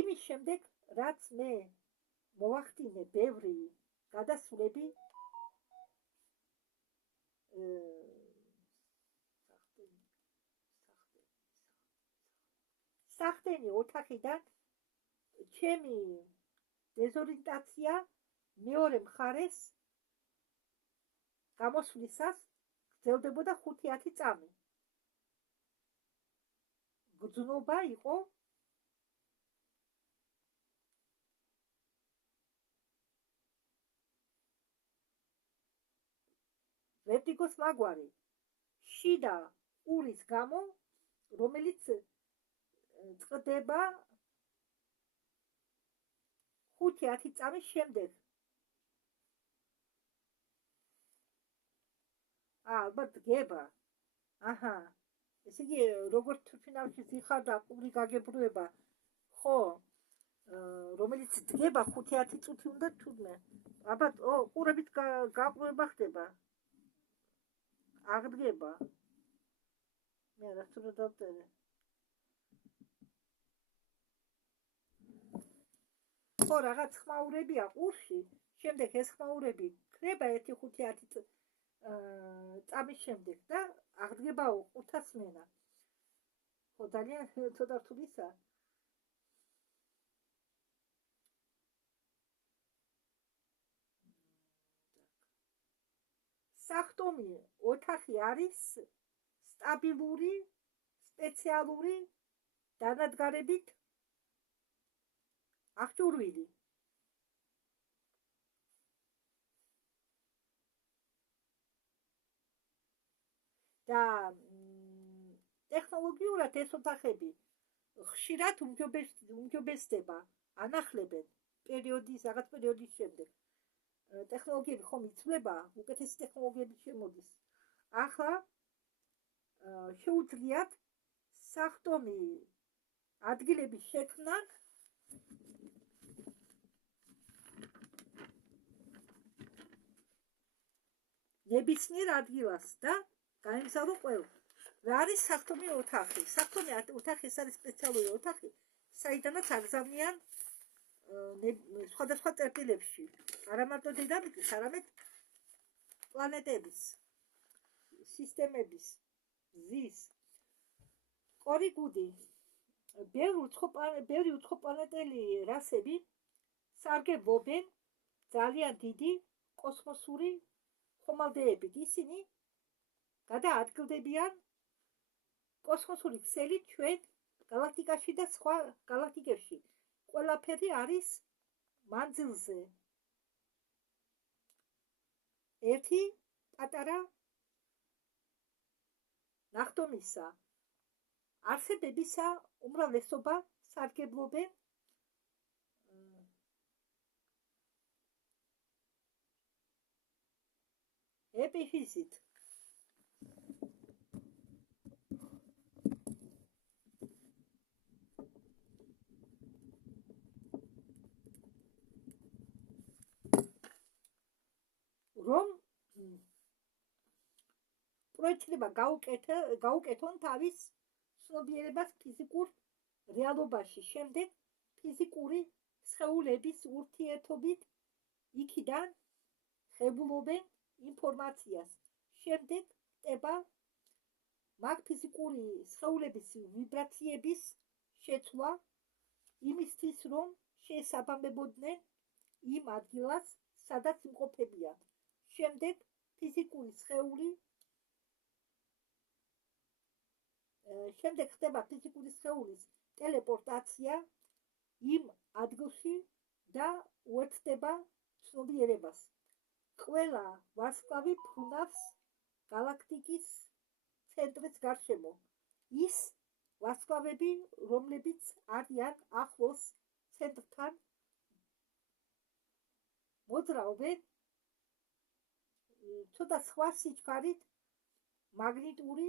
იმის შემდეგ, რაც მე მოვახდინე ბევრი გადასვლები, სახტენი ოთახიდან ჩემი დეზორიენტაცია მეორე მხარეს გამოსვლისას გრძელდებოდა 5-10 წამი. გრძნობა იყო ვერტიგოს მაგვარი შიდა ყურის გამო, რომელიც წყდება 5-10 წამის შემდეგ. ალბათ დგება. აჰა. ესე იგი, როგორც თვითნავში ზიხარ და ყური გაგებრუება, ხო, რომელიც დგება 5-10 წუთი უნდა თურმე. ალბათ ყურებით გაყრუება ხდება. აღდგება. მე რასწორად დავწერე. ხო, რაღაც ხმაურებია ყურში, შემდეგ ეს ხმაურები ქრება 1-5-10 წამის შემდეგ და აღდგებაო ყურთასმენა. ხო, ძალიან ცოტა რთულისა. სახტომი ოთახი არის სტაბილური, სპეციალური დანადგარებით აღჭურვილი. და ტექნოლოგიურად ეს ოთახები ხშირად უმჯობესდება, ანახლებენ რაღაც პერიოდის შემდეგ. ტექნოლოგიები ხომ იცვლება, უკეთესი ტექნოლოგიები შემოდის. ახლა შეუძლიათ სახტომი ადგილების შექმნა ნებისმიერ ადგილას და გაემგზავროს ყველა. რა არის სახტომი ოთახი? სახტომი ოთახი ეს არის სპეციალური ოთახი, საიდანაც აგზავნიან სხვადასხვა წერტილებში, არა მარტო დედამიწის, არამედ პლანეტების, სისტემების, მზის, კორიგუდი, ბევრი უცხოპლანეტელი რასები სარგებლობენ ძალიან დიდი კოსმოსური ხომალდეებით. ისინი გადაადგილდებიან კოსმოსური ქსელით ჩვენ გალაქტიკაში და სხვა გალაქტიკებში. ყველაფერი არის მანძილზე. ერთი პატარა ნახტომისა არსებებისა უმრავლესობა სარგებლობენ ეპიფიზით. რომ პროექტება გაუკეთონ თავის ცნობიერებას ფიზიკურ რეალობაში, შემდეგ ფიზიკური სხეულების ურთიერთობით იქიდან ღებულობენ ინფორმაციას, შემდეგ ხდება მაგ ფიზიკური სხეულების ვიბრაციების შეცვლა იმისთვის, რომ შეესაბამებოდნენ იმ ადგილას, სადაც იმყოფებიან. შემდეგ ფიზიკური სხეული შემდეგ ხდება ფიზიკური სხეულის ტელეპორტაცია იმ ადგილში და უერთდება ცნობიერებას. ყველა ვარსკვლავი ბრუნავს გალაქტიკის ცენტრის გარშემო. ის ვარსკვლავები, რომლებიც არიან ახლოს ცენტრთან, მოძრაობენ ცოტა სხვა სიჩქარით მაგნიტური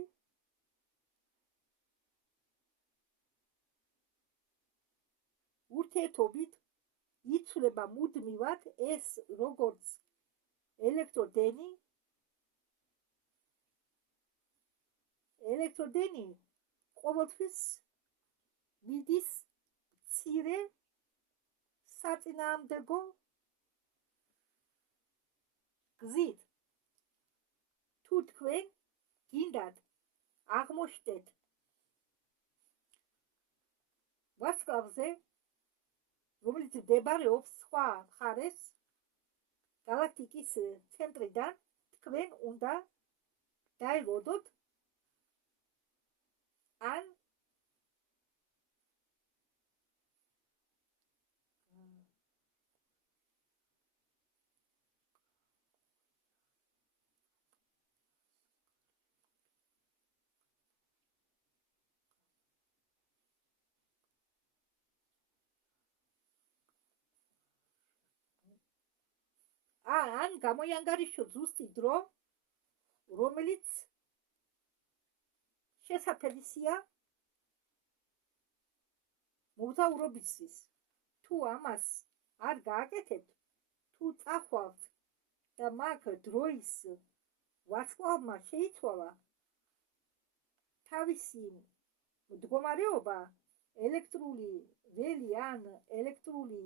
ურთიერთობით იცვლება მუდმივად ეს როგორც ელექტროდენი ყოველთვის მიდის მცირე საწინააღმდეგო გზით. თუ თქვენ გინდათ აღმოჩნდეთ ვარსკვლავზე, რომელიც მდებარეობს სხვა მხარეს გალაქტიკის ცენტრიდან, თქვენ უნდა დაელოდოთ ან გამოიანგარიშოთ ზუსტი დრო, რომელიც შესაფერისია მოგზაურობისთვის. თუ ამას არ გააკეთებთ, თუ წახვალთ და მაგ დროის ვარსკვლავმა შეიცვალა თავისი მდგომარეობა, ელექტრული ველი ან ელექტრული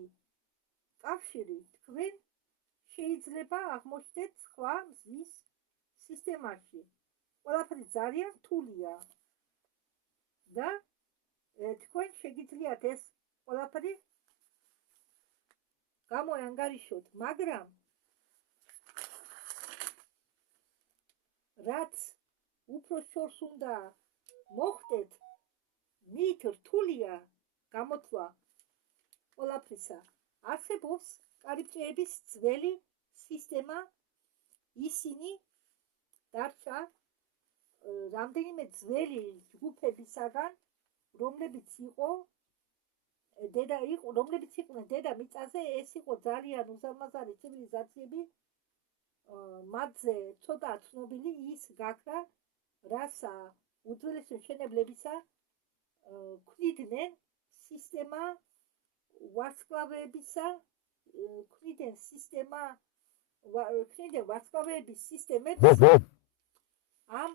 კავშირი, თქვენ შეიძლება აღმოჩნდეთ სხვა მზის სისტემაში. ყველაფერი ძალიან რთულია და თქვენ შეგიძლიათ ეს ყველაფერი გამოიანგარიშოთ, მაგრამ რაც უფრო შორს უნდა მოხდეთ, მით რთულია გამოთვლა ყველაფრისა. არსებობს კარიბჭეების ძველი სისტემა, ისინი დარჩა რამდენიმე ძველი ჯგუფებისაგან, რომლებიც იყვნენ დედა მიწაზე. ეს იყო ძალიან უზარმაზარი ცივილიზაციები, მათზე ცოტა ცნობილი ის გაქრა, რასა უძველესი მშენებლებისა ქმნიდნენ სისტემა ვარსკვლავებისა, ქმნიდნენ ვარსკვლავების სისტემებს ამ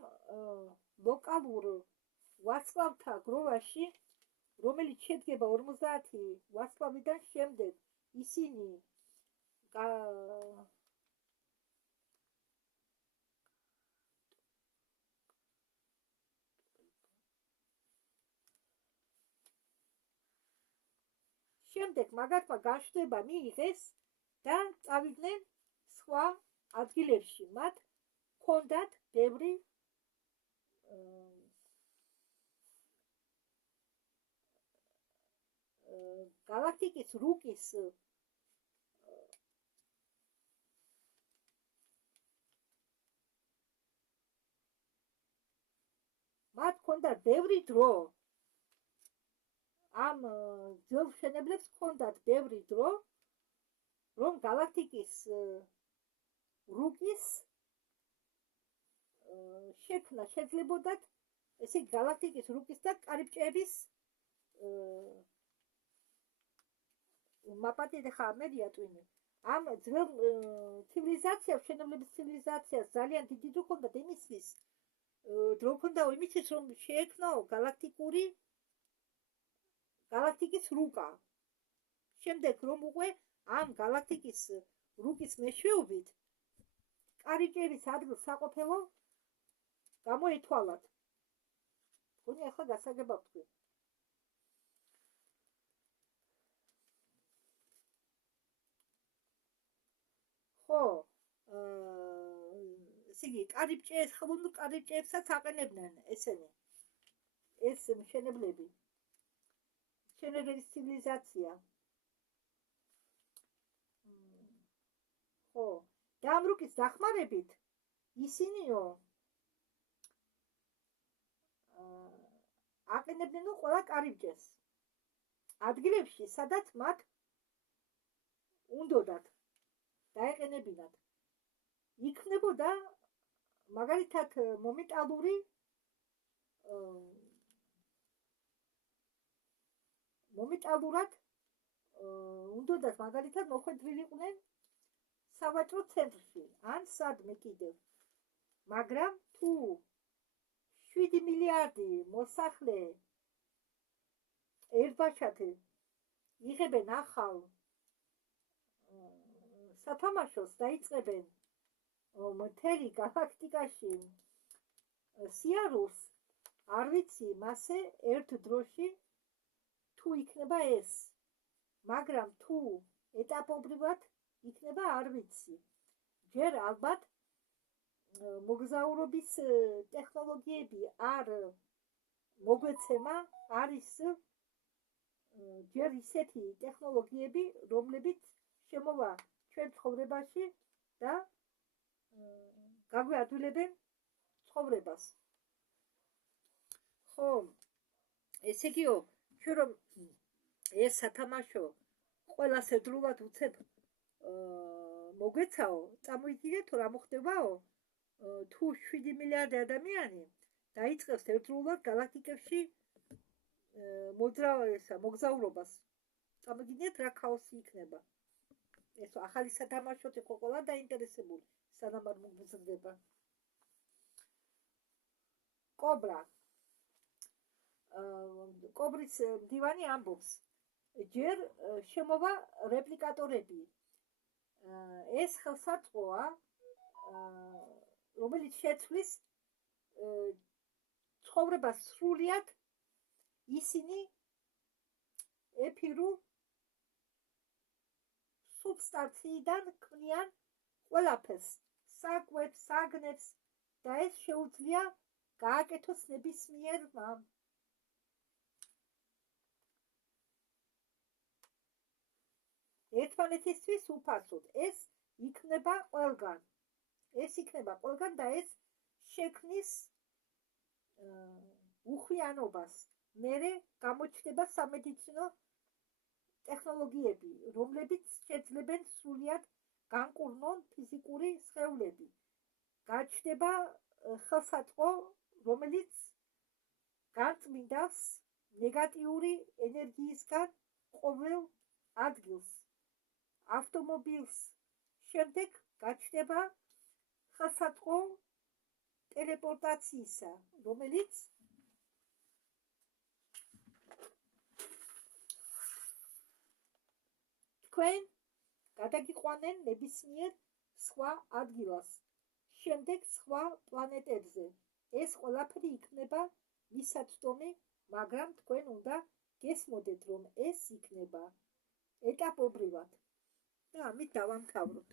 ლოკალურ ვარსკვლავთა გროვაში, რომელიც შედგება 50 ვარსკვლავიდან. შემდეგ ისინი მაგათმა განშტოება მიიღეს და წავიდნენ სხვა ადგილებში. მათ ჰქონდათ ბევრი galaktikis rukis მათ ჰქონდათ ბევრი დრო, ამ ძველ მშენებლებს ჰქონდათ ბევრი დრო, რომ galaktikis rukis შექმნა შეძლებოდათ, ესე galaktikis rukis და კარიბჭეების მაპატიდე ხამერია ტვინი. ამ ძველ ცივილიზაციას, მშენებლების ცივილიზაციას ძალიან დიდი დრო ჰქონდა იმისთვის, რომ შეექმნაო galaktikis ruka. შემდეგ რომ უკვე ამ galaktikis rukis მეშვეობით კარიბჭეების ადგილ საყოფელო გამოეთვალათ. თქვენი ახლა გასაგებად თქვი. ესე იგი, ხელოვნურ კარიბჭეებსაც აყენებდნენ ესენი, ეს მშენებლების ცივილიზაცია. და ამ რუკის დახმარებით ისინიო აყენებდნენ ყველა კარიბჭეს ადგილებში, სადაც მათ უნდოდათ დაეყენებინათ. იქმნებოდა მაგალითად მომენტალურად უნდოდათ მაგალითად მოხვედრილიყვნენ სავაჭრო ცენტრში ან სადმე კიდევ, მაგრამ თუ 7 მილიარდი მოსახლე ერთბაშად იღებენ ახალ სათამაშოს და იწყებენ მთელი galaktikაში სიარულს, არ ვიცი მასე ერთ დროში თუ იქნება ეს, მაგრამ თუ ეტაპობრივად იქნება, არ ვიცი. ჯერ ალბათ მოგზაურობის ტექნოლოგიები არ მოგვეცემა, არის ჯერ ისეთი ტექნოლოგიები, რომლებიც შემოვა ჩვენ ცხოვრებაში და გაგვიადვილებენ ცხოვრებას. ხო, ესე იგიო, ჩვენ რომ ეს სათამაშო ყველას ერთდროულად უცებ მოგვეცაო, წამოიდგინეთ რა მოხდებაო, თუ 7 მილიარდი ადამიანი დაიწყებს ერთდროულად galaktikებში მოგზაურობას. წამოიდგინეთ რა ქაოსი იქნება. ეს ახალი სათამაშოთ იყო ყველა დაინტერესებული, სანამ არ მოგზდება. კობრის მდივანი ამბობს, ჯერ შემოვა რეპლიკატორები. ეს ხელსაწყოა, რომელიც შეცვლის ცხოვრებას სრულიად. ისინი ეფირულ სუბსტანციიდან ქმნიან ყველაფერს, საკვებს, საგნებს, და ეს შეუძლია გააკეთოს ნებისმიერმა. ერთმანეთისთვის უფასოდ. ეს იქნება ყველგან. და ეს შექმნის უხვიანობას. მერე გამოჩნდება სამედიცინო ტექნოლოგიები, რომლებიც შეძლებენ სრულად განკურნონ ფიზიკური სხეულები. გაჩნდება ხელსაწყო, რომელიც განწმინდავს ნეგატიური ენერგიისგან ყოველ ადგილს, ავტომობილს. შემდეგ გაჩნდება ხელსაწყო ტელეპორტაციისა, რომელიც თქვენ გადაგიყვანენ ნებისმიერ სხვა ადგილას, შემდეგ სხვა პლანეტებზე. ეს ყველაფერი იქნება მისაწვდომი, მაგრამ თქვენ უნდა გესმოდეთ, რომ ეს იქნება ეტაპობრივად. და ამით დავამთავროთ.